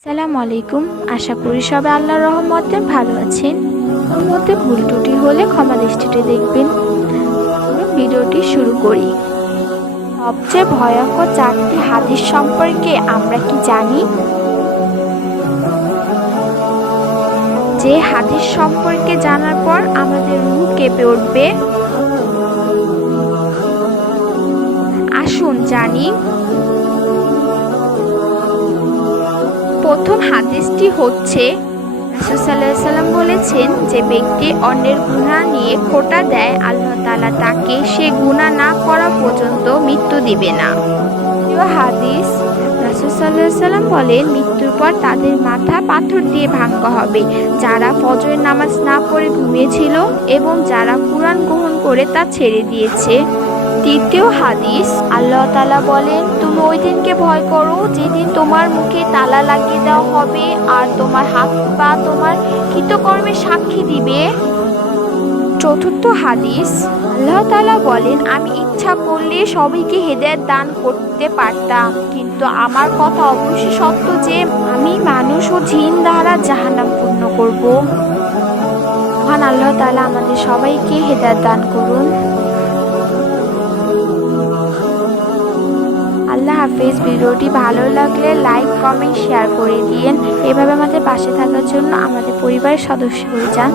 আসসালামু আলাইকুম। আশা করি সবাই আল্লাহর রহমতে ভালো আছেন। ওর মধ্যে ভুল ত্রুটি হলে ক্ষমা দৃষ্টিতে দেখবেন। ভিডিওটি শুরু করি। সবচেয়ে ভয়ঙ্কর 4টি হাদিস সম্পর্কে আমরা কি জানি? যে হাদিস সম্পর্কে জানার পর আমাদের রূহ কেঁপে উঠবে। আসুন জানি। প্রথম হাদিসটি হচ্ছে, রাসূল সাল্লাল্লাহু আলাইহি ওয়াসাল্লাম বলেছেন, যে ব্যক্তি অন্যের গুনাহ নিয়ে খোঁটা দেয়, আল্লাহ তাআলা তাকে সে গুনাহ না করা পর্যন্ত মৃত্যু দিবে না। প্রিয় হাদিস, রাসূল সাল্লাল্লাহু আলাইহি ওয়াসাল্লাম বলেন, মৃত্যুর পর তাদের মাথা পাথর দিয়ে ভাঙা হবে, যারা ফজরের নামাজ না পড়ে ঘুমিয়েছিল এবং যারা কুরআন গ্রহণ করে তা ছেড়ে দিয়েছে। তৃতীয় হাদিস, আল্লাহ তাআলা বলেন, তুমি ওই দিনকে ভয় করো যেদিন তোমার মুখে তালা লাগিয়ে দেওয়া হবে আর তোমার হাত পা তোমার কৃতকর্মের সাক্ষী দিবে। চতুর্থ হাদিস, আল্লাহ তাআলা বলেন, আমি ইচ্ছা করলে সবাইকে হেদায়েত দান করতে পারতাম, কিন্তু আমার কথা অবশ্যই সত্য যে আমি মানুষ ও জিন দ্বারা জাহান্নাম পূর্ণ করব। মহান আল্লাহ তাআলা আমাদের সবাইকে হেদায়েত দান করুন। আল্লাহ হাফেজ। ভিডিওটি ভালো লাগলে লাইক, কমেন্ট, শেয়ার করে দিন। এভাবে আমাদের পাশে থাকার জন্য আমাদের পরিবারের সদস্য হয়ে যান।